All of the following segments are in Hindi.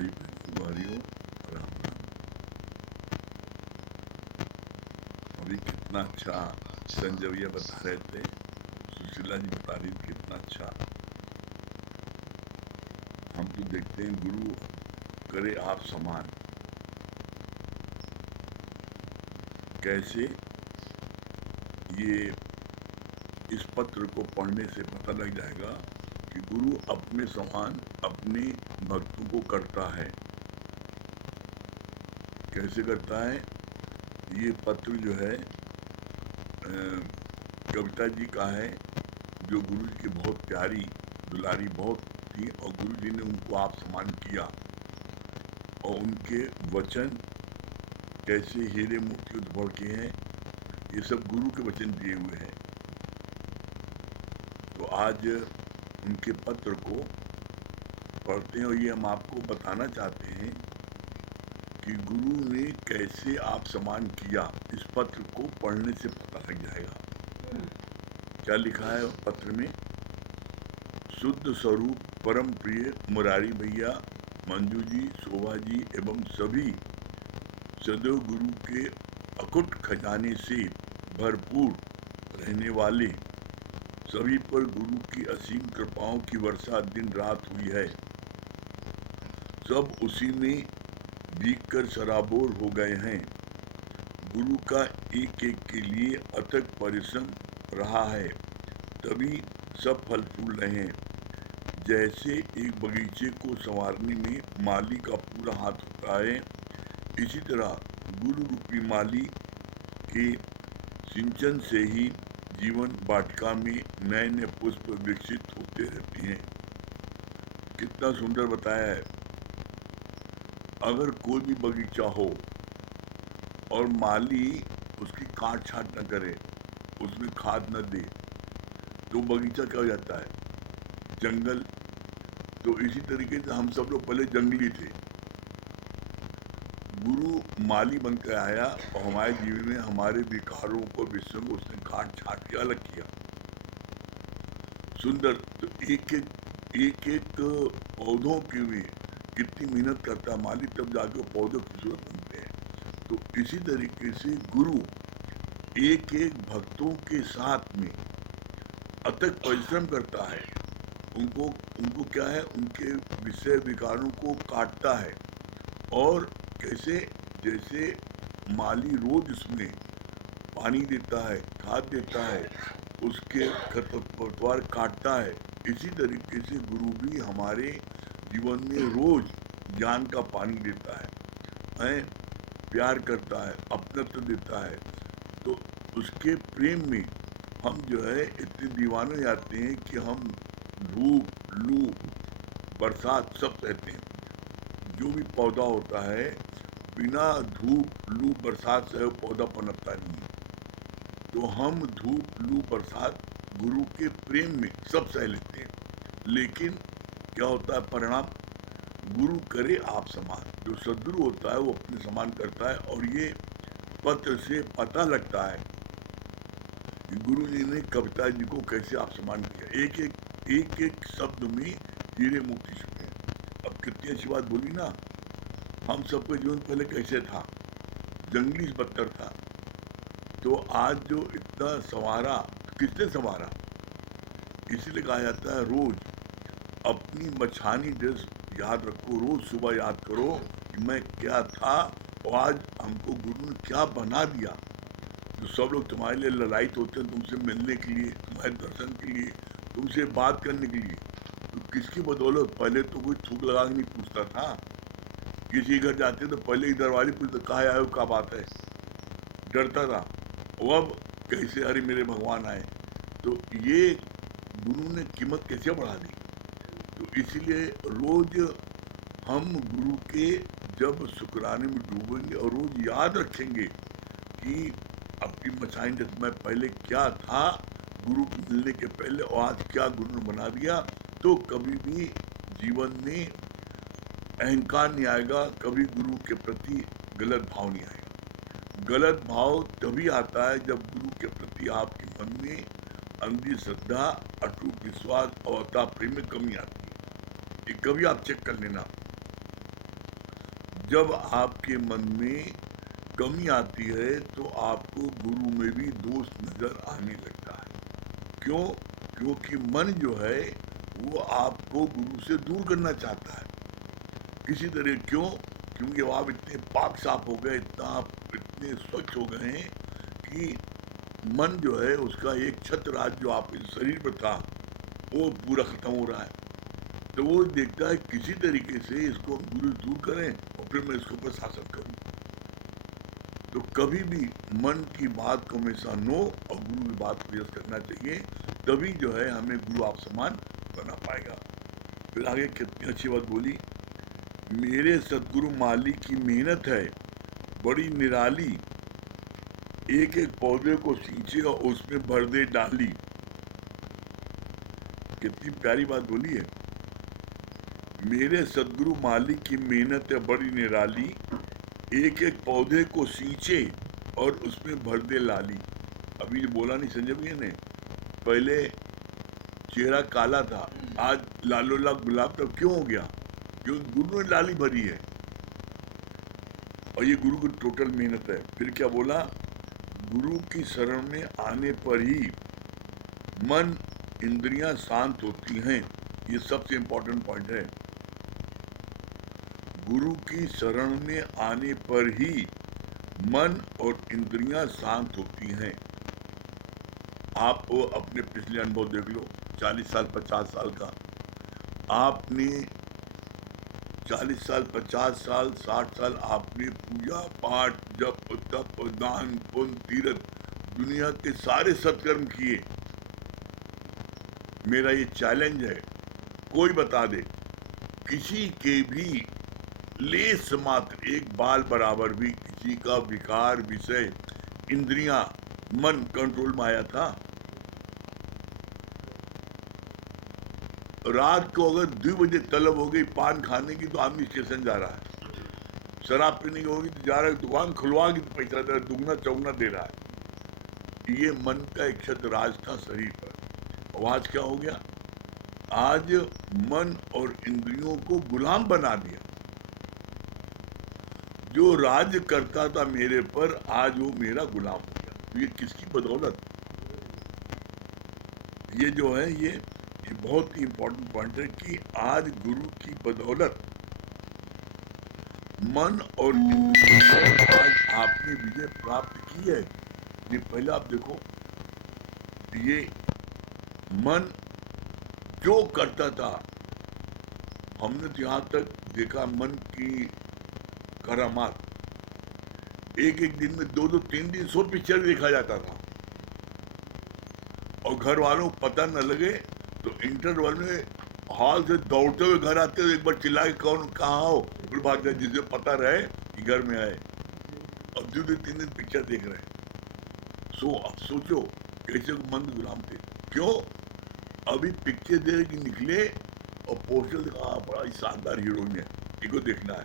हरी कुमारियों राम राम। अभी कितना अच्छा संजय भैया बता रहे थे, सुशीला जी बता रही थी कितना अच्छा। हम तो देखते हैं गुरु करे आप समान, कैसे ये इस पत्र को पढ़ने से पता लग जाएगा कि गुरु अपने समान अपने भक्तों को करता है। कैसे करता है? ये पत्र जो है कविता जी का है, जो गुरु जी की बहुत प्यारी दुलारी बहुत थी और गुरु जी ने उनको आप समान किया और उनके वचन कैसे हीरे मोती उद्भव के हैं, ये सब गुरु के वचन दिए हुए हैं। तो आज उनके पत्र को पढ़ते हैं और ये हम आपको बताना चाहते हैं कि गुरु ने कैसे आप समान किया। इस पत्र को पढ़ने से पता लग जाएगा। क्या लिखा है पत्र में? शुद्ध स्वरूप परम प्रिय मुरारी भैया, मंजू जी, शोभा जी एवं सभी सदैव गुरु के अकुट खजाने से भरपूर रहने वाले सभी पर गुरु की असीम कृपाओं की वर्षा दिन रात हुई है। सब उसी में भीगकर सराबोर हो गए हैं। गुरु का एक एक के लिए अथक परिश्रम रहा है, तभी सब फल फूल रहे हैं। जैसे एक बगीचे को संवारने में माली का पूरा हाथ होता है, इसी तरह गुरु रूपी माली के सिंचन से ही जीवन वाटिका में नए नए पुष्प विकसित होते रहते हैं। कितना सुंदर बताया है। अगर कोई भी बगीचा हो और माली उसकी काट छाट न करे, उसमें खाद न दे, तो बगीचा क्या हो जाता है? जंगल। तो इसी तरीके से हम सब लोग पहले जंगली थे। गुरु माली बनकर आया और हमारे जीवन में हमारे विकारों को विषयों को उसने काट छाट के अलग किया। सुंदर। तो एक एक पौधों के भी कितनी मेहनत करता है माली, तब जाके पौधे खूबसूरत बनते हैं। तो इसी तरीके से गुरु एक एक भक्तों के साथ में अथक परिश्रम करता है। उनको क्या है, उनके विषय विकारों को काटता है। और कैसे? जैसे माली रोज उसमें पानी देता है, खाद देता है, उसके खरपतवार काटता है, इसी तरीके से गुरु भी हमारे जीवन में रोज ज्ञान का पानी देता है, प्यार करता है, अपनत्व देता है। तो उसके प्रेम में हम जो है इतने दीवाने हो जाते हैं कि हम धूप, लू, बरसात सब सहते हैं। जो भी पौधा होता है, बिना धूप, लू, बरसात से वो पौधा पनपता नहीं है। तो हम धूप, लू, बरसात गुरु के प्रेम में सब सह लेते हैं। लेकिन क्या होता है परिणाम? गुरु करे आप समान। जो सद्गुरु होता है वो अपने समान करता है। और ये पत्र से पता लगता है कि गुरु जी ने कविता जी को कैसे आप समान किया। एक एक शब्द में हीरे मोती छुपे हैं। अब कितनी अच्छी बात बोली ना। हम सबका जीवन पहले कैसे था? जंगली बदतर था। तो आज जो इतना संवारा, किसने संवारा? इसीलिए कहा जाता है रोज अपनी मछानी ड्रेस याद रखो, रोज सुबह याद करो कि मैं क्या था और आज हमको गुरु ने क्या बना दिया। जो सब लोग तुम्हारे लिए ललायित होते हैं, तुमसे मिलने के लिए, तुम्हारे दर्शन के लिए, तुमसे बात करने के लिए। तो किसकी बदौलत? पहले तो कोई थूक लगा के नहीं पूछता था। किसी घर जाते तो पहले ही दरवाजे पूछते कहाँ आए हो, क्या बात है, डरता था। और अब कैसे अरे मेरे भगवान आए। तो ये गुरु ने कीमत कैसे बढ़ा दी। तो इसीलिए रोज हम गुरु के जब शुक्राने में डूबेंगे और रोज याद रखेंगे कि अपनी मछाई मैं पहले क्या था गुरु मिलने के पहले और आज क्या गुरु ने बना दिया, तो कभी भी जीवन में अहंकार नहीं आएगा, कभी गुरु के प्रति गलत भाव नहीं आएगा। गलत भाव तभी आता है जब गुरु के प्रति आपके मन में अंधी श्रद्धा, अटूट विश्वास और अता प्रेम में कमी आती है। ये कभी आप चेक कर लेना। जब आपके मन में कमी आती है तो आपको गुरु में भी दोष नजर आने लगता है। क्यों? क्योंकि मन जो है वो आपको गुरु से दूर करना चाहता है किसी तरह। क्यों? क्योंकि अब आप इतने पाक साफ हो गए, इतने स्वच्छ हो गए हैं कि मन जो है उसका एक छत्रराज जो आपके शरीर पर था वो पूरा खत्म हो रहा है। तो वो देखता है किसी तरीके से इसको हम गुरु दूर करें और फिर मैं इसके ऊपर शासन करूं। तो कभी भी मन की बात को हमेशा नो और गुरु की बात को यस करना चाहिए, तभी जो है हमें गुरु आप समान बना पाएगा। फिर आगे कितनी अच्छी बात बोली, मेरे सदगुरु मालिक की मेहनत है बड़ी निराली, एक एक पौधे को सींचे और उसमें भर दे डाली। कितनी प्यारी बात बोली है। मेरे सदगुरु मालिक की मेहनत है बड़ी निराली, एक एक पौधे को सींचे और उसमें भर दे लाली। अभी बोला नहीं संजय भैया ने, पहले चेहरा काला था, आज लालो लाल गुलाब तक क्यों हो गया? क्योंकि गुरु ने लाली भरी है और ये गुरु की टोटल मेहनत है। फिर क्या बोला, गुरु की शरण में आने पर ही मन इंद्रियां शांत होती हैं। ये सबसे इंपॉर्टेंट पॉइंट है। गुरु की शरण में आने पर ही मन और इंद्रियां शांत होती हैं। आप अपने पिछले अनुभव देख लो, 40 साल 50 साल का, आपने 40 साल 50 साल 60 साल आपने पूजा पाठ जप तप दान पुण्य तीर्थ दुनिया के सारे सत्कर्म किए। मेरा ये चैलेंज है, कोई बता दे किसी के भी लेस मात्र एक बाल बराबर भी किसी का विकार विषय इंद्रियां मन कंट्रोल में आया था? रात को अगर 2 बजे तलब हो गई पान खाने की तो आदमी स्टेशन जा रहा है, शराब पीने की होगी तो जा रहा है, दुकान खुलवा की तो पैसा दे रहा है, दुगना चौगना दे रहा है। ये मन का एक छत्र राज था शरीर पर, और आज क्या हो गया? आज मन और इंद्रियों को गुलाम बना दिया। जो राज करता था मेरे पर आज वो मेरा गुलाम हो गया। तो ये किसकी बदौलत? ये जो है ये बहुत ही इंपॉर्टेंट पॉइंट है कि आज गुरु की बदौलत मन और इंद्रियों पर आज आपने विजय प्राप्त की है। ये पहले आप देखो, ये मन जो करता था, हमने तो यहाँ तक देखा मन की करामात, एक एक दिन में 2-2 3 100 पिक्चर देखा जाता था और घर वालों को पता न लगे तो इंटरवल में हॉल से दौड़ते हुए घर आते हुए एक बार चिल्ला के कौन कहाँ हो, फिर भाग जाए जिसे पता रहे कि घर में आए। अब 2-2 3 पिक्चर देख रहे हैं। अब सोचो कैसे मंद गुलाम थे। क्यों? अभी पिक्चर देख के निकले और पोस्टर दिखा, बड़ा ही शानदार हीरोइन है, इको देखना है,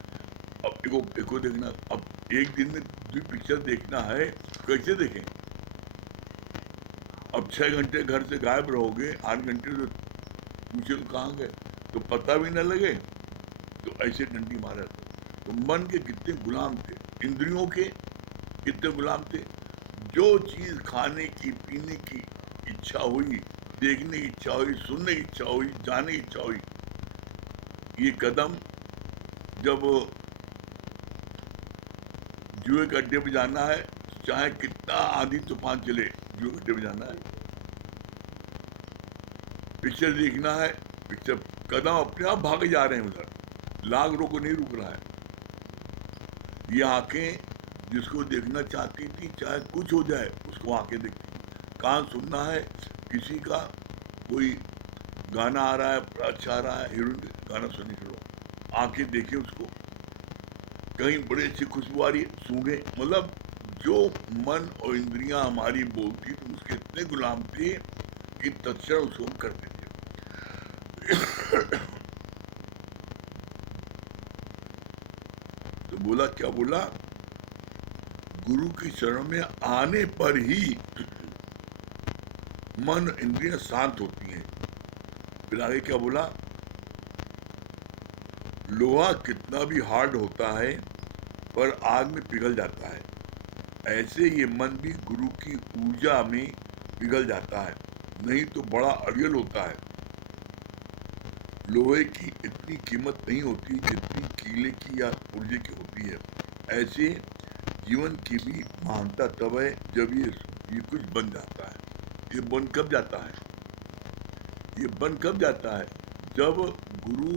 अब इको देखना। अब एक दिन में 2 पिक्चर देखना है, कैसे देखें? अब 6 घंटे घर से गायब रहोगे, 8 घंटे तो पूछे तो कहाँ गए, तो पता भी न लगे, तो ऐसे डंडी मारा। तो मन के कितने गुलाम थे, इंद्रियों के कितने गुलाम थे। जो चीज खाने की पीने की इच्छा हुई, देखने की इच्छा हुई, सुनने की इच्छा हुई, जाने की इच्छा हुई, ये कदम जब जुए के अड्डे पे जाना है, चाहे कितना आंधी तूफान चले, जुए के अड्डे पे जाना है, पिक्चर देखना है, पिक्चर कदम अपने आप भागे जा रहे हैं उधर, लाख रोको नहीं रुक रहा है। ये आंखें जिसको देखना चाहती थी, चाहे कुछ हो जाए उसको आंखें देखती। कान सुनना है, किसी का कोई गाना आ रहा है, अच्छा आ रहा है, हीरोइन गाना सुनने चलो, आंखें देखे उसको, कहीं बड़ी अच्छी खुशबू आ रही है, सूंघे। मतलब जो मन और इंद्रियां हमारी बोलती तो उसके इतने गुलाम थे कि तत्क्षण उसको हम करते थे। तो बोला, क्या बोला? गुरु की शरण में आने पर ही मन इंद्रियां शांत होती हैं। फिर आगे क्या बोला? लोहा कितना भी हार्ड होता है आग में पिघल जाता है, ऐसे ये मन भी गुरु की ऊर्जा में पिघल जाता है। नहीं तो बड़ा अड़ियल होता है। लोहे की इतनी कीमत नहीं होती जितनी कीले की या पुर्जे की होती है। ऐसे जीवन की भी महानता तब है जब ये कुछ बन जाता है। ये बन कब जाता है? ये बन कब जाता है? जब गुरु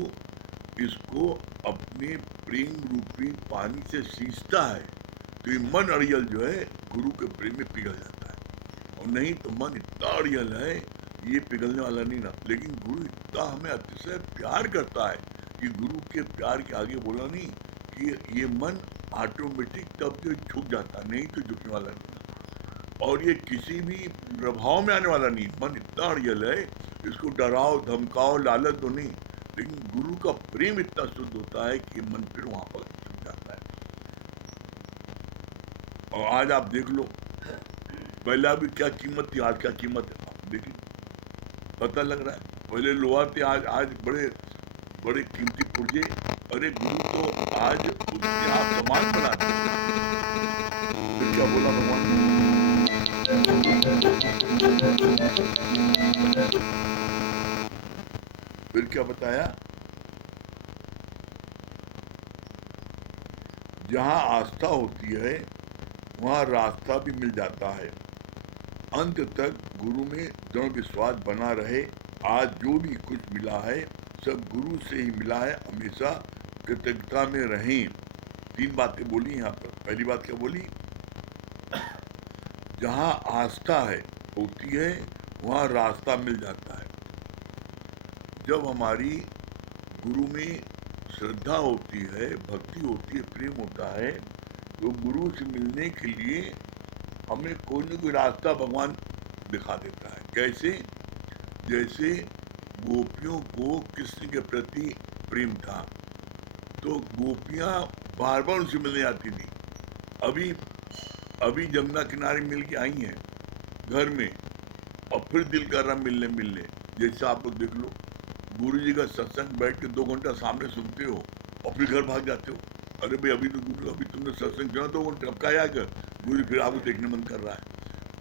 इसको अपने प्रेम रूपी पानी से सींचता है, तो ये मन अड़ियल जो है गुरु के प्रेम में पिघल जाता है। और नहीं तो मन इतना अड़ियल है, ये पिघलने वाला नहीं ना। लेकिन गुरु इतना हमें अतिशय प्यार करता है कि गुरु के प्यार के आगे बोला नहीं कि ये मन ऑटोमेटिक तब जो झुक जाता, नहीं तो झुकने वाला नहीं। और ये किसी भी प्रभाव में आने वाला नहीं। मन इतना अड़ियल है, इसको डराओ धमकाओ लालच दो नहीं, लेकिन गुरु का प्रेम इतना शुद्ध होता है कि मन फिर वहां पर झुक जाता है। और आज आप देख लो, पहले अभी क्या कीमत थी, आज क्या कीमत है, आप देखिए, पता लग रहा है। पहले लोहा थे, आज बड़े बड़े कीमती पुर्जे। अरे गुरु तो आज उसके आप समान बनाते हैं। फिर क्या बोला भगवान? फिर क्या बताया? जहां आस्था होती है वहां रास्ता भी मिल जाता है। अंत तक गुरु में दृढ़ विश्वास बना रहे। आज जो भी कुछ मिला है सब गुरु से ही मिला है। हमेशा कृतज्ञता में रहें। 3 बातें बोली यहाँ पर। पहली बात क्या बोली? जहाँ आस्था है होती है वहाँ रास्ता मिल जाता है। जब हमारी गुरु में श्रद्धा होती है, भक्ति होती है, प्रेम होता है, तो गुरु से मिलने के लिए हमें कोई न कोई रास्ता भगवान दिखा देता है। कैसे? जैसे गोपियों को कृष्ण के प्रति प्रेम था, तो गोपियां बार बार उनसे मिलने आती थी। अभी जमुना किनारे मिल के आई हैं घर में, और फिर दिल कर रहा मिलने। जैसे आप लोग देख लो, गुरु जी का सत्संग बैठ के 2 घंटा सामने सुनते हो और फिर घर भाग जाते हो। अरे भाई अभी तुमने सत्संग सुना 2 घंटे, अब का आया कर, गुरु फिर आपको देखने मन कर रहा है।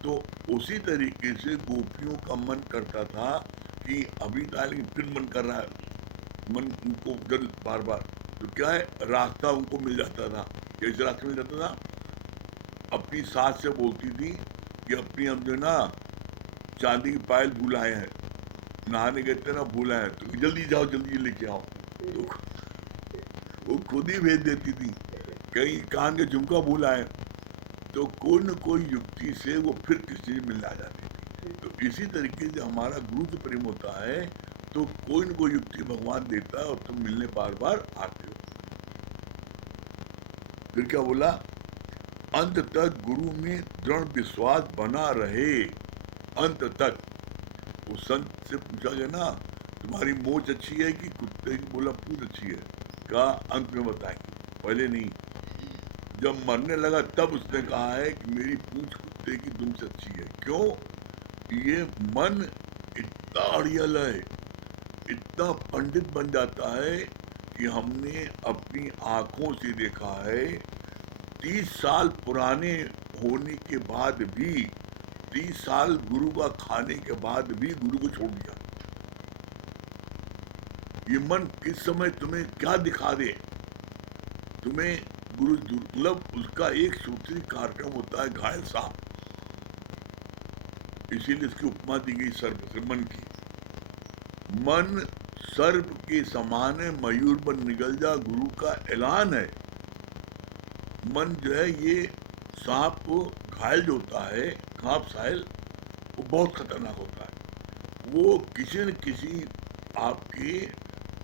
तो उसी तरीके से गोपियों का मन करता था कि अभी तो आया, लेकिन फिर मन कर रहा है, मन उनको जल बार बार। तो क्या है, रास्ता उनको मिल जाता था। कैसे रास्ता मिल जाता था? अपनी सास से बोलती थी कि अपनी हम जो ना चांदी की पायल भूल आए हैं, नहाने गए थे ना, भूल आए हैं, तो जल्दी जाओ, जल्दी लेके आओ। तो वो खुद ही भेज देती थी। कहीं कान के झुमका भूल आए, तो कोई न कोई युक्ति से वो फिर किसी से मिलने आ जाती थी। तो इसी तरीके से हमारा गुरु से प्रेम होता है, तो कोई न कोई युक्ति भगवान देता है और तुम मिलने बार बार आते हो। फिर क्या बोला? अंत तक गुरु में दृढ़ विश्वास बना रहे। अंत तक। वो संत से पूछा गया ना, तुम्हारी मोच अच्छी है कि कुत्ते की? बोला पूछ अच्छी है। कहा अंत में बताएंगे, पहले नहीं। जब मरने लगा तब उसने कहा है कि मेरी पूंछ कुत्ते की तुमसे अच्छी है। क्यों? ये मन इतना अड़ियल है, इतना पंडित बन जाता है कि हमने अपनी आंखों से देखा है, 30 साल पुराने होने के बाद भी, 30 साल गुरु का खाने के बाद भी गुरु को छोड़ दिया। ये मन किस समय तुम्हें क्या दिखा दे, तुम्हें गुरु दुर्लभ। उसका एक सूत्री कार्यक्रम होता है घायल सांप, इसीलिए इसकी उपमा दी गई सर्प से मन की। मन सर्प के समान है, मयूर बन निकल जा, गुरु का ऐलान है। मन जो है ये सांप घायल जो होता है, घाप सायल, वो बहुत खतरनाक होता है। वो किसी न किसी आपके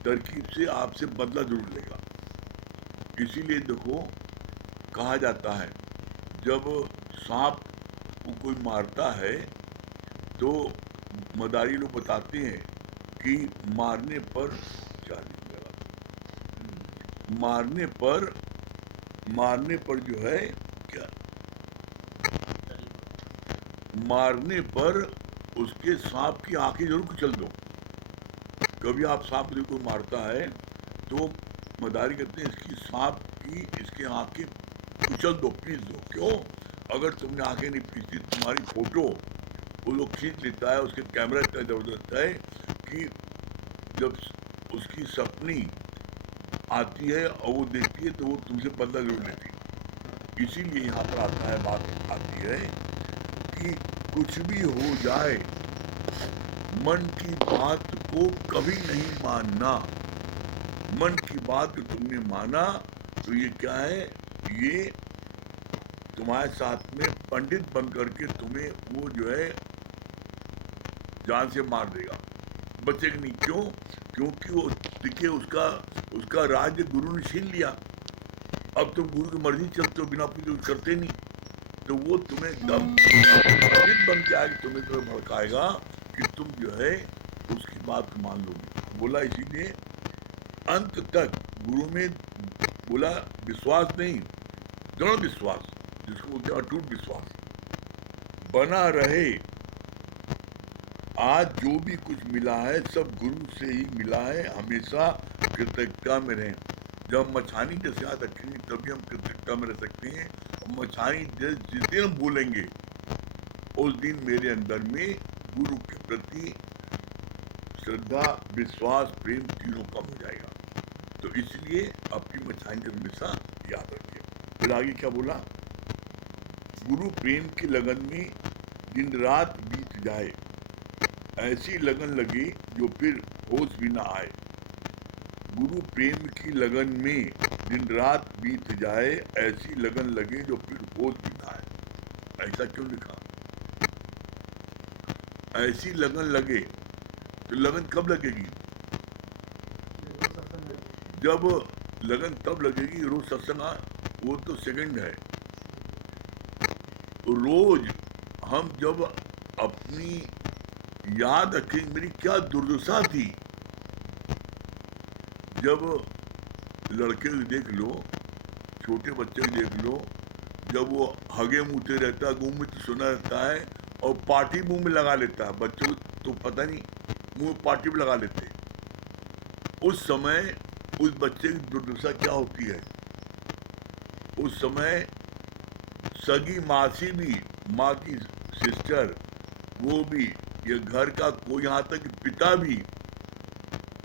तरकीब से आपसे बदला जरूर लेगा। इसीलिए देखो, कहा जाता है जब सांप को कोई मारता है तो मदारी लोग बताते हैं कि मारने पर मारने पर जो है क्या, मारने पर उसके सांप की आंखें जरूर कुचल दो। कभी आप सांप को मारता है तो मदारी कहते हैं इसकी सांप की, इसके आंखें कुचल दो, पीस दो। क्यों? अगर तुमने आंखें नहीं पीसी, तुम्हारी फोटो वो लोग खींच लेता है। उसके कैमरा इतना जबरदस्त है कि जब उसकी सपनी आती है और वो देखती है तो वो तुमसे बदला जरूर लेती है। इसीलिए यहाँ पर आता है, बात आती है कि कुछ भी हो जाए, मन की बात को कभी नहीं मानना। मन की बात तुमने माना तो ये क्या है? ये तुम्हारे साथ में पंडित बन करके तुम्हें वो जो है जान से मार देगा, बचेगा नहीं। क्यों? क्योंकि वो देखिए उसका राज्य गुरु ने छीन लिया। अब तुम गुरु की मर्जी चलते हो, बिना पूछे कुछ करते नहीं। तो वो तुम्हें एकदम पंडित बन के आगे तुम्हें भड़काएगा कि तुम जो है उसकी बात को मान लोगे। बोला इसीलिए अंत तक गुरु में बोला विश्वास नहीं, दृढ़ विश्वास, जिसको बोलते हैं अटूट विश्वास बना रहे। आज जो भी कुछ मिला है सब गुरु से ही मिला है। हमेशा कृतज्ञता में रहें। जब मछानी जैसे याद रखेंगे तभी हम कृतज्ञता में रह सकते हैं। मछानी जिस दिन हम भूलेंगे उस दिन मेरे अंदर में गुरु के प्रति श्रद्धा, विश्वास, प्रेम तीनों कम हो जाएगा। तो इसलिए अपनी मछानी हमेशा याद रखिए। फिर आगे क्या बोला? गुरु प्रेम की लगन में दिन रात बीत जाए, ऐसी लगन लगे जो फिर होश भी ना आए। गुरु प्रेम की लगन में दिन रात बीत जाए, ऐसी लगन लगे जो फिर होश भी ना आए। ऐसा क्यों लिखा? ऐसी लगन लगे तो लगन कब लगेगी? जब लगन तब लगेगी रोज सत्संग, वो तो सेकंड है। रोज हम जब अपनी याद रखेंगे मेरी क्या दुर्दशा थी। जब लड़के देख लो, छोटे बच्चे देख लो, जब वो हगे मुँहते रहता है, मुंह में तो सुना रहता है और पार्टी मुंह में लगा लेता है। बच्चों तो पता नहीं मुंह में पार्टी भी लगा लेते। उस समय उस बच्चे की दुर्दशा क्या होती है? उस समय सगी मासी भी, माँ की सिस्टर, वो भी, ये घर का कोई, यहाँ तक पिता भी,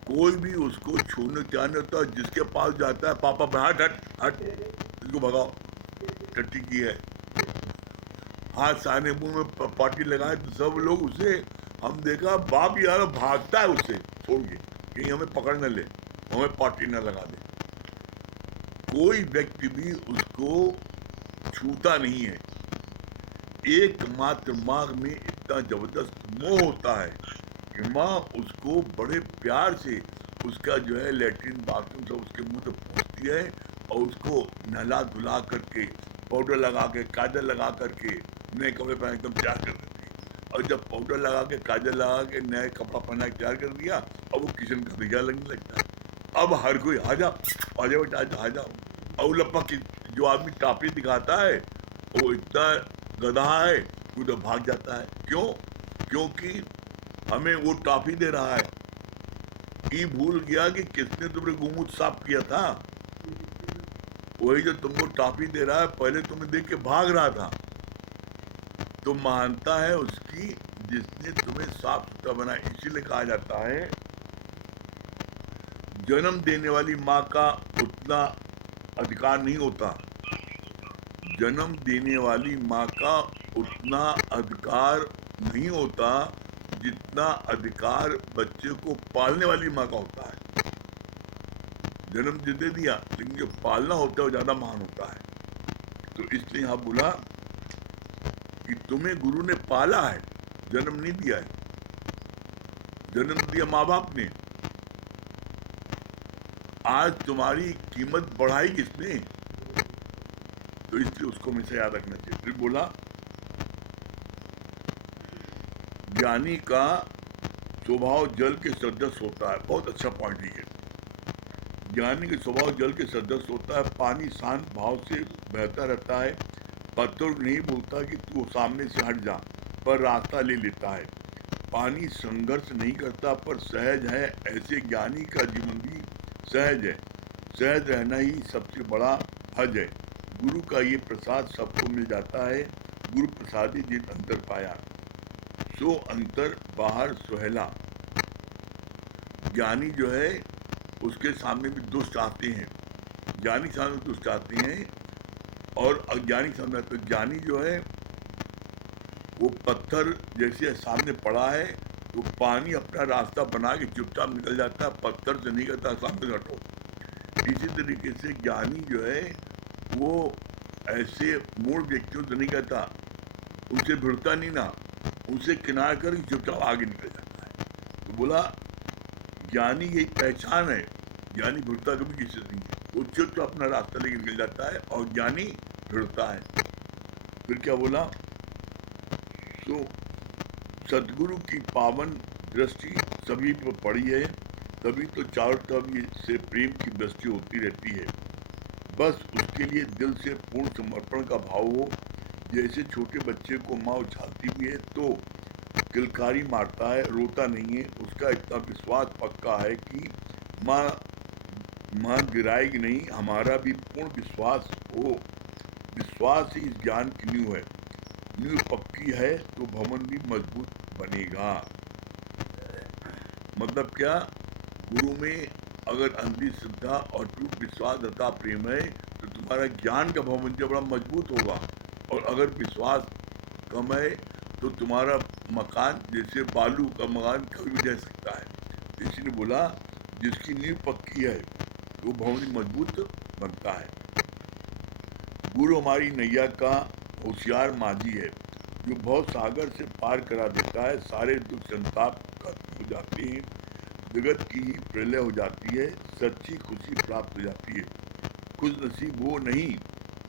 कोई भी उसको छूने क्या नहीं होता। जिसके पास जाता है पापा हट हट हट, इसको भगाओ, टट्टी की है, हाथ साने मुंह में पार्टी लगाए तो सब लोग उसे, हम देखा बाप यार भागता है उससे छोड़ के, कहीं हमें पकड़ न ले, हमें पार्टी न लगा दे। कोई व्यक्ति भी उसको छूता नहीं है। एकमात्र माँ में इतना जबरदस्त मोह होता है कि माँ उसको बड़े प्यार से उसका जो है लेटरिन बाथरूम सब उसके मुंह तक पहुँचती है और उसको नहला धुला करके, पाउडर लगा के, काजल लगा करके, नए कपड़े पहन एकदम तैयार कर देती है। और जब पाउडर लगा के, काजल लगा के, नए कपड़ा पहना के तैयार कर दिया, अब वो किचन का दिखा लगने लगता है। अब हर कोई आ जाओ बेटा आ जाओ। और लपा की जो आदमी टापी दिखाता है वो इतना गधा है, वो तो भाग जाता है। क्यों? क्योंकि हमें वो टॉफी दे रहा है। ये भूल गया कि किसने तुमने गुमूत साफ किया था। वही जो तुमको टॉफी दे रहा है, पहले तुम्हें देख के भाग रहा था। तो मानता है उसकी जिसने तुम्हें साफ सुथरा बनाया। इसीलिए कहा जाता है जन्म देने वाली माँ का उतना अधिकार नहीं होता, जन्म देने वाली माँ का उतना अधिकार नहीं होता जितना अधिकार बच्चे को पालने वाली माँ का होता है। जन्म दे दिया, लेकिन जो पालना होता है वो ज्यादा महान होता है। तो इसलिए यहाँ बोला कि तुम्हें गुरु ने पाला है, जन्म नहीं दिया है। जन्म दिया माँ बाप ने। आज तुम्हारी कीमत बढ़ाई किसने? तो इसलिए उसको हमेशा याद रखना चाहिए। फिर बोला ज्ञानी का स्वभाव जल के सदृश होता है। बहुत अच्छा पॉइंट है। ज्ञानी का स्वभाव जल के सदृश होता है। पानी शांत भाव से बहता रहता है, पत्थर नहीं बोलता कि तू सामने से हट जा, पर रास्ता ले लेता है। पानी संघर्ष नहीं करता पर सहज है। ऐसे ज्ञानी का जीवन भी सहज है। सहज रहना ही सबसे बड़ा हज है। गुरु का ये प्रसाद सबको मिल जाता है। गुरु प्रसादी जिन अंतर पाया, सो अंतर बाहर सुहेला। ज्ञानी जो है उसके सामने भी दुष्ट आते हैं, ज्ञानी सामने दुष्ट आते हैं और अज्ञानी सामने। तो ज्ञानी जो है वो पत्थर जैसे सामने पड़ा है तो पानी अपना रास्ता बना के चुपचाप निकल जाता है, पत्थर से नहीं कहता सामने हटो। इसी तरीके से ज्ञानी जो है वो ऐसे मूल व्यक्तियों से नहीं कहता, उनसे भिड़ता नहीं ना, उनसे किनारा कर चुपचाप आगे निकल जाता है। तो बोला ज्ञानी यही पहचान है, ज्ञानी भिड़ता कभी किसी से नहीं है, वो चुपचाप अपना रास्ता लेके निकल जाता है और ज्ञानी भिड़ता है। फिर क्या बोला, तो सदगुरु की पावन दृष्टि सभी पर पड़ी है, तभी तो चारों तरफ से प्रेम की दृष्टि होती रहती है। बस उसके लिए दिल से पूर्ण समर्पण का भाव हो। जैसे छोटे बच्चे को माँ उछालती भी है तो किलकारी मारता है, रोता नहीं है, उसका इतना विश्वास पक्का है कि माँ गिराएगी नहीं। हमारा भी पूर्ण विश्वास हो। विश्वास ही इस ज्ञान की नींव है। नींव पक्की है तो भवन भी मजबूत बनेगा। मतलब क्या, गुरु में अगर अंधी श्रद्धा और टूट विश्वास तथा प्रेम है तो तुम्हारा ज्ञान का भवन जो बड़ा मजबूत होगा। और अगर विश्वास कम है तो तुम्हारा मकान जैसे बालू का मकान कभी भी रह सकता है। इसलिए बोला जिसकी नींव पक्की है वो भवन मजबूत बनता है। गुरु हमारी नैया का होशियार माझी है जो बहुत सागर से पार करा देता है। सारे दुख संताप खत्म हो जाते हैं, जगत की ही प्रलय हो जाती है, सच्ची खुशी प्राप्त हो जाती है। खुश नसीब वो नहीं,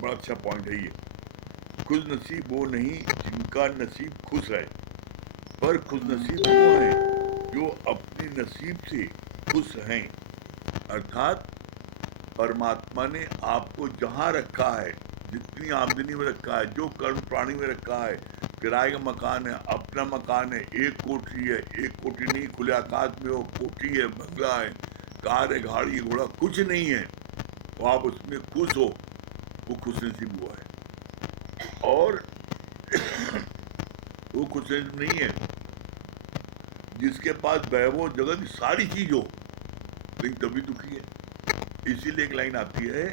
बड़ा अच्छा पॉइंट है ये, खुश नसीब वो नहीं जिनका नसीब खुश है, पर खुश नसीब वो हैं जो अपने नसीब से खुश हैं। अर्थात परमात्मा ने आपको जहाँ रखा है, जितनी आमदनी में रखा है, जो कर्म प्राणी में रखा है, किराए का मकान है, अपना मकान है, एक कोठी है, एक कोठी नहीं, खुले आकाश में हो, कोठी है, बंगला है, कार है, गाड़ी है, घोड़ा, कुछ नहीं है, तो आप उसमें खुश हो, वो खुश नसीब हुआ है। और वो खुश नसीब नहीं है जिसके पास वैभव जगत की सारी चीज हो लेकिन तभी दुखी है। इसीलिए एक लाइन आती है,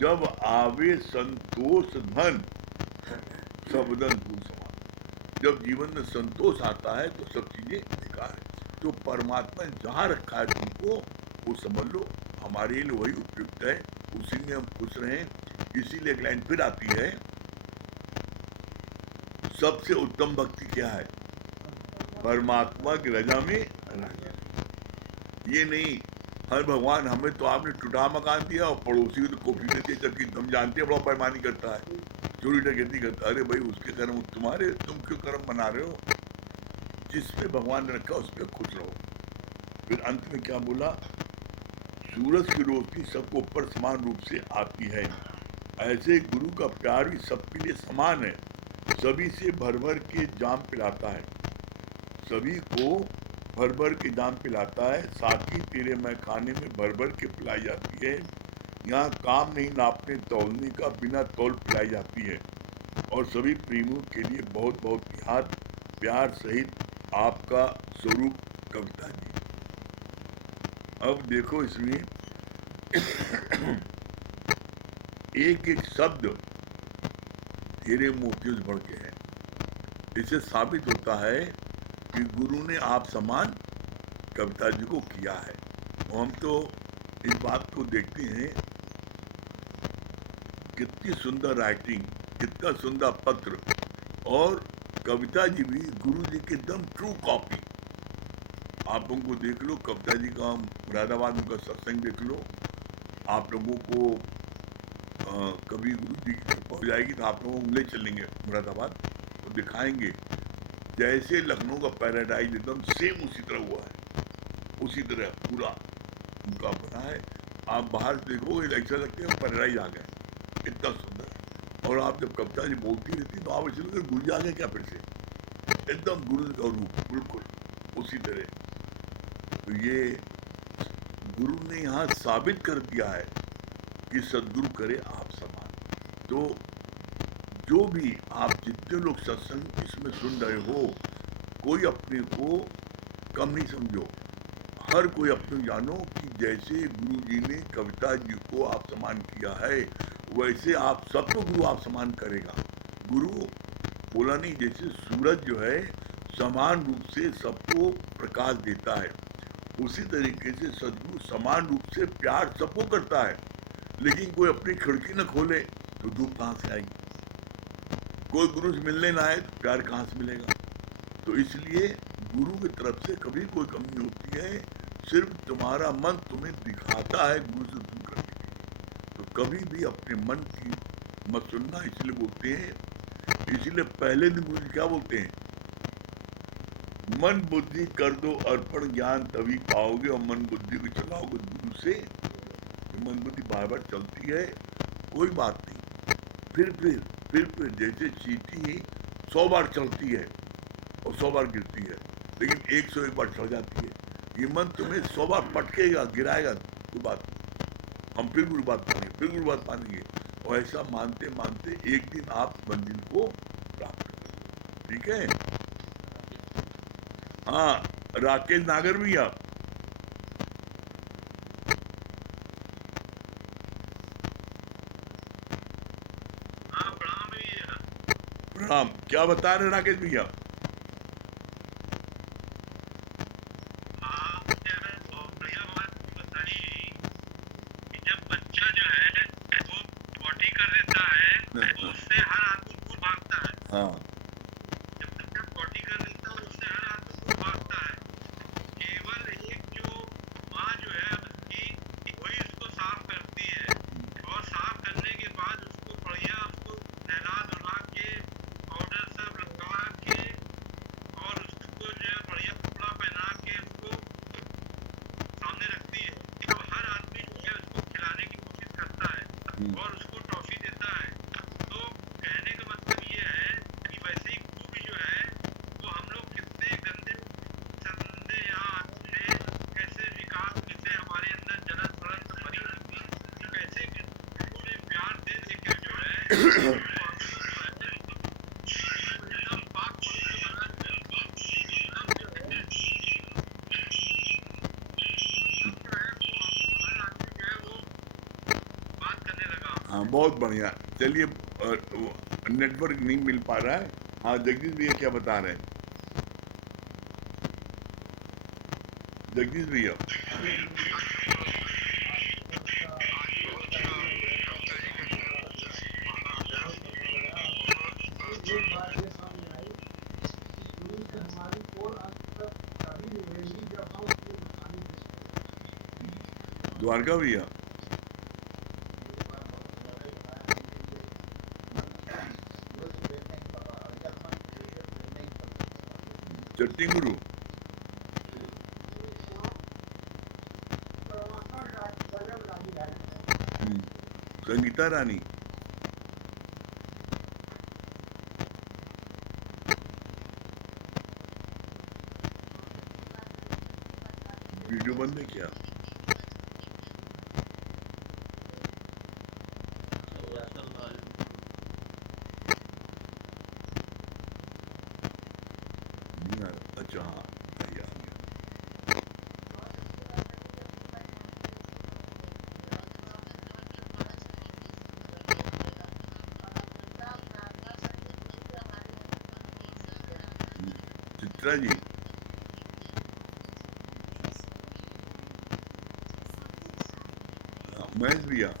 जब आवे संतोष धन सब धन फूल समान। जब जीवन में संतोष आता है तो सब चीजें बेकार है। तो परमात्मा ने जहाँ रखा है तुमको वो समझ लो हमारे लिए वही उपयुक्त है, उसी में हम खुश रहें। इसीलिए एक लाइन फिर आती है, सबसे उत्तम भक्ति क्या है, परमात्मा की रजा में रहना। ये नहीं हर भगवान हमें तो आपने टूटा मकान दिया और पड़ोसी को तो कोठी दे दी, जबकि तुम जानते हैं बड़ा बेईमानी करता है, चोरी डकैती करता है। अरे भाई उसके कर्म तुम्हारे, तुम क्यों कर्म बना रहे हो, जिस पे भगवान ने रखा उस पर खुश रहो। फिर अंत में क्या बोला, सूरज की रोशनी सबको ऊपर समान रूप से आती है, ऐसे गुरु का प्यार भी सबके लिए समान है। सभी से भर भर के जाम पिलाता है, सभी को भर भर के जाम पिलाता है। साथ ही तेरे मैं खाने में भर भर के पिलाई जाती है। यहाँ काम नहीं नापने तौलने का, बिना तौल पिलाई जाती है। और सभी प्रेमियों के लिए बहुत बहुत प्यार सहित आपका स्वरूप कविता जी। अब देखो इसमें एक एक शब्द हीरे मोतियों से बढ़ के है। इससे साबित होता है कि गुरु ने आप समान कविता जी को किया है। हम तो इस बात को देखते हैं, कितनी सुंदर राइटिंग, कितना सुंदर पत्र, और कविता जी भी गुरु जी की एकदम ट्रू कॉपी। आप लोगों को देख लो, कविता जी का मुरादाबाद उनका सत्संग देख लो, आप लोगों को कभी गुरु जी की कृपा हो जाएगी तो आप लोगों को ले चलेंगे मुरादाबाद, तो दिखाएंगे जैसे लखनऊ का पैराडाइज एकदम सेम उसी तरह हुआ है, उसी तरह पूरा उनका बना है। आप बाहर देखोगे ऐसा लगता है पैराडाइज आ गए, इतना सुंदर है। और आप जब कविता जी बोलती रहती तो आप ऐसे लगता गुरु जी आ गए क्या फिर से, एकदम गुरु का रूप बिल्कुल उसी तरह। तो ये गुरु ने यहाँ साबित कर दिया है कि सदगुरु करे आप समान। तो जो भी आप जितने लोग सत्संग इसमें सुन रहे हो, कोई अपने को कम नहीं समझो, हर कोई अपने जानो कि जैसे गुरु जी ने कविता जी को आप सम्मान किया है, वैसे आप सबको गुरु आप सम्मान करेगा। गुरु बोला नहीं, जैसे सूरज जो है समान रूप से सबको प्रकाश देता है, उसी तरीके से सदगुरु समान रूप से प्यार सबको करता है। लेकिन कोई अपनी खिड़की न खोले तो धूप कहाँ से आएगी? कोई गुरु से मिलने ना आए तो प्यार कहाँ से मिलेगा? तो इसलिए गुरु की तरफ से कभी कोई कमी नहीं होती है, सिर्फ तुम्हारा मन तुम्हें दिखाता है गुरु से दूर करने के लिए। तो कभी भी अपने मन की मत सुनना, इसलिए बोलते हैं, इसलिए पहले दिन गुरु जी क्या बोलते हैं, मन बुद्धि कर दो अर्पण, ज्ञान तभी पाओगे, और मन बुद्धि को चलाओगे गुरु से। तो मन बुद्धि बार बार चलती है, कोई बात नहीं, फिर जैसे चींटी 100 बार चलती है और 100 बार गिरती है, लेकिन 101 बार चढ़ जाती है। ये मन तुम्हें 100 बार पटकेगा, गिराएगा, कोई बात नहीं, हम फिर गुरु बात पाएंगे, फिर गुरु बात पाएंगे, और ऐसा मानते मानते एक दिन आप मंजिल को प्राप्त करोगे। ठीक है? हाँ, राकेश नागर भी आप। प्रणाम, क्या बता रहे राकेश भैया? हाँ, हाँ, बहुत बढ़िया। चलिए, नेटवर्क नहीं मिल पा रहा है। हाँ, जगदीश भैया क्या बता रहे हैं? जगदीश भैया। द्वारका भैया। चट्टी गुरु। संगीता रानी। वीडियो बंद है क्या? नहीं आ रहा। अच्छा, हाँ, आइए, आइए। चित्रा जी। महेश भैया।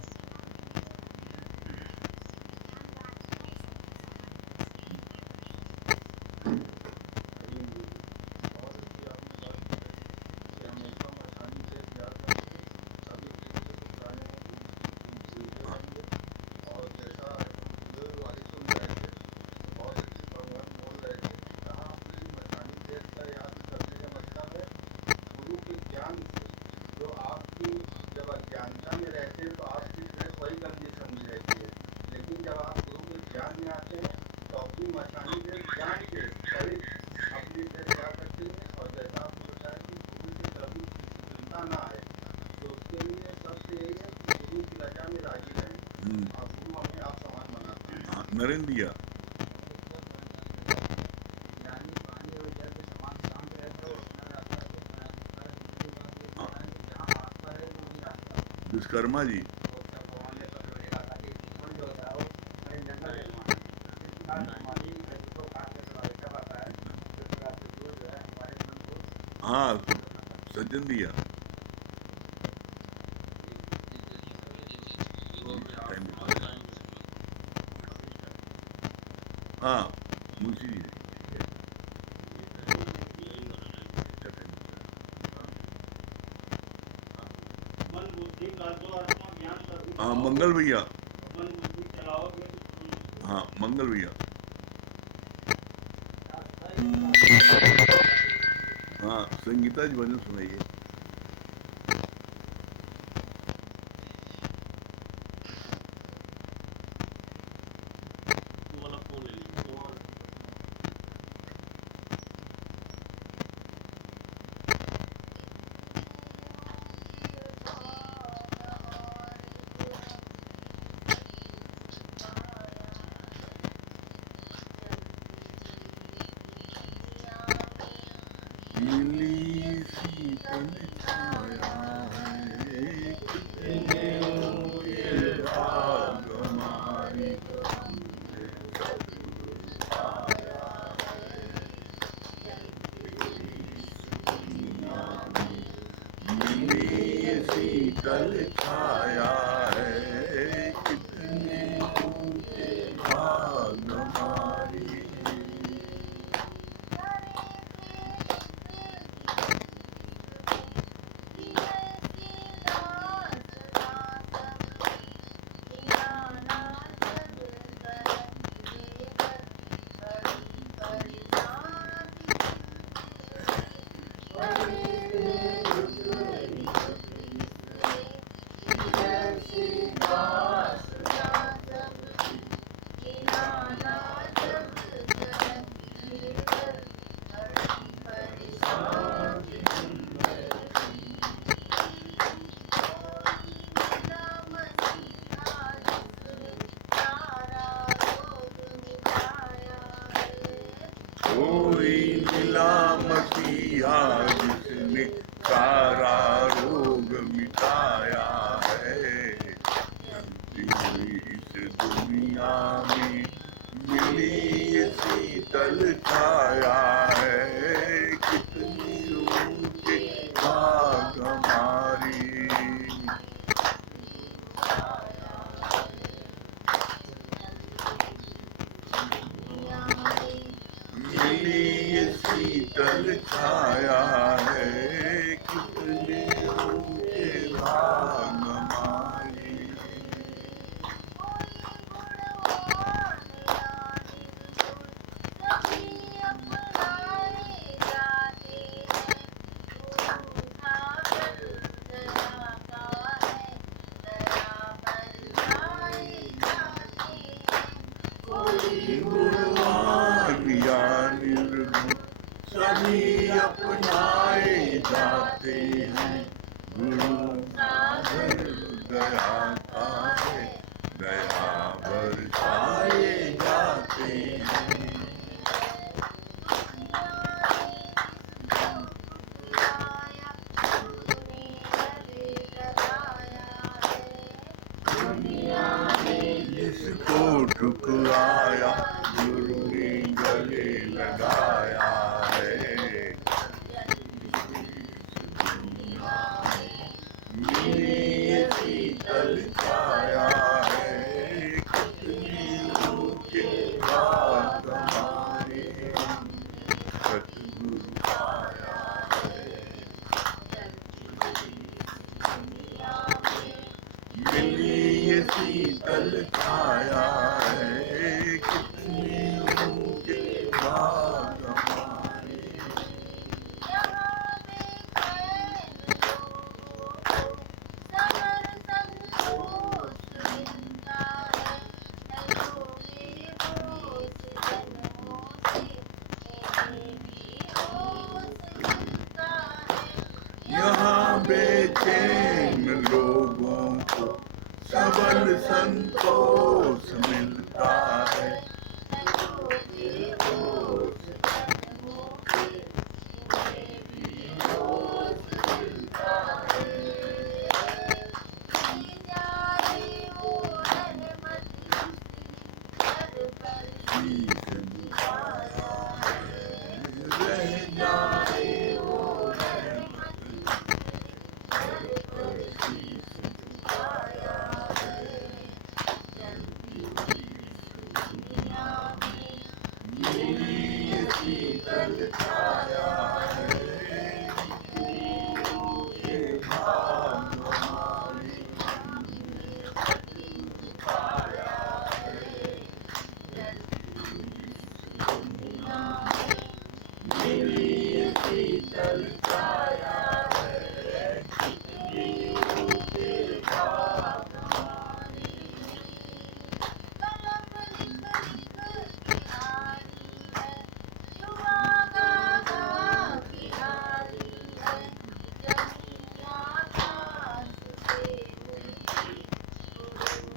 नरेंद्रिया। विश्वकर्मा जी। हाँ, सज्जन दिया। हाँ, मुंशी जी। हाँ, मंगल भैया। हाँ, मंगल भैया। हाँ, संगीता जी भजन सुनाइए। मिली शीतल छाया है, कितने के भाग हमारे, मिली शीतल छाया है, कितने के भाग हमारे। कोई मिला मसीहा जिसने सारा रोग मिटाया है, इस दुनिया में मिली ये शीतल छाया है, कितनी ऊंचे भाग हमारी। मिली ये शीतल छाया है, कितने ऊंचे भाग हमारे। गुणवान या निर्गुण सभी अपनाए जाते हैं, गुरु सागर दया का है, दया बरसाए जाते हैं। जिसको ठुकराया गुरु ने गले लगाया है, मिली शीतल छाया है, कितनी ऊंचे भाग हमारे, सतगुरु आया है। मिली शीतल छाया है, कितनी ऊंचे भाग हमारे। यहाँ बेचैन लोगों को सबल संतोष मिलता है, शीतल छाया है, ये भाग हमारी मेरी शीतल छाया है, ये भाग हमारी।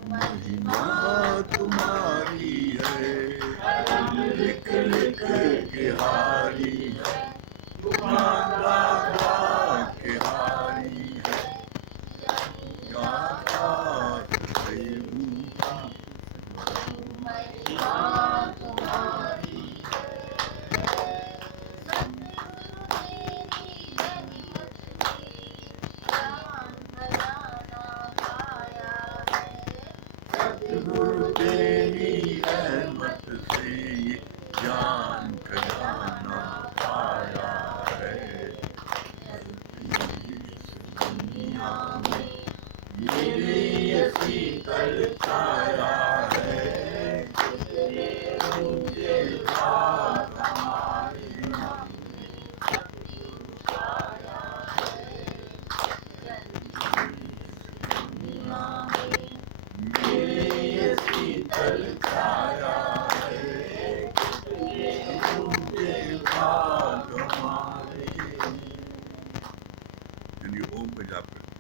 महिमा तुम्हारी है, लिख लिख के हारी है, गा गा के हारी है, आकाश से ऊंचा। महिमा तुम्हारी सतगुरु तेरी रहमत से ये ज्ञान खजाना पाया है। दुनिया में मेरी ये शीतल छाया है, ऊंचे भाग हमारे मेरी ये शीतल छाया है, ऊंचे भाग हमारे। चलिए ओम पे जाप करते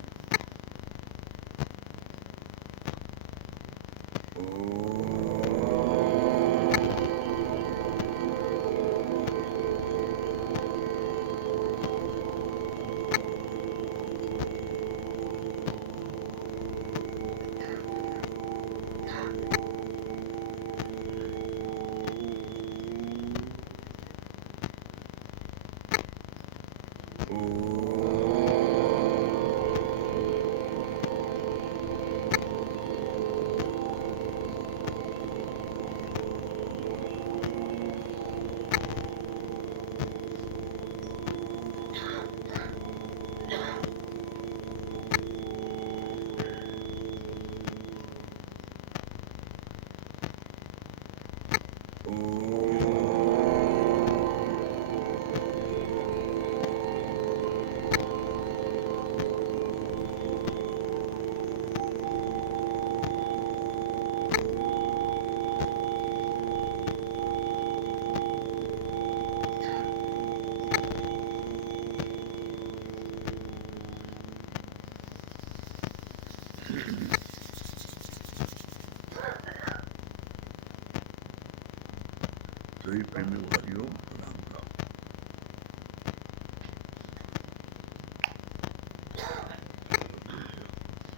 सही प्रेमी भाइयों राम राम।